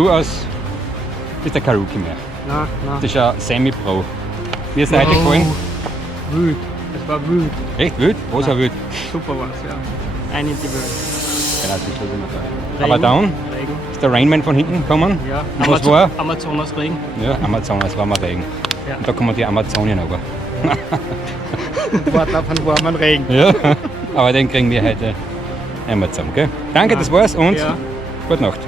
Du bist der kein Rookie mehr. Nein, nein. Das ist ja Semi-Pro. Wie ist es heute gefallen? Wild. Es war wild. Echt wild? Was war wild? Super war es, ja. Ein in die Welt. Genau, das ist schon immer da. Regen. Aber dann Regen. ist der Rainman von hinten gekommen. Ja. Und was war? Amazonas Regen. Ja, Amazonas war mal Regen. Ja. Und da kommen die Amazonien aber. Warte auf einen warmen Regen. Ja, aber den kriegen wir heute einmal zusammen, gell? Danke, das war's und Ja. gute Nacht.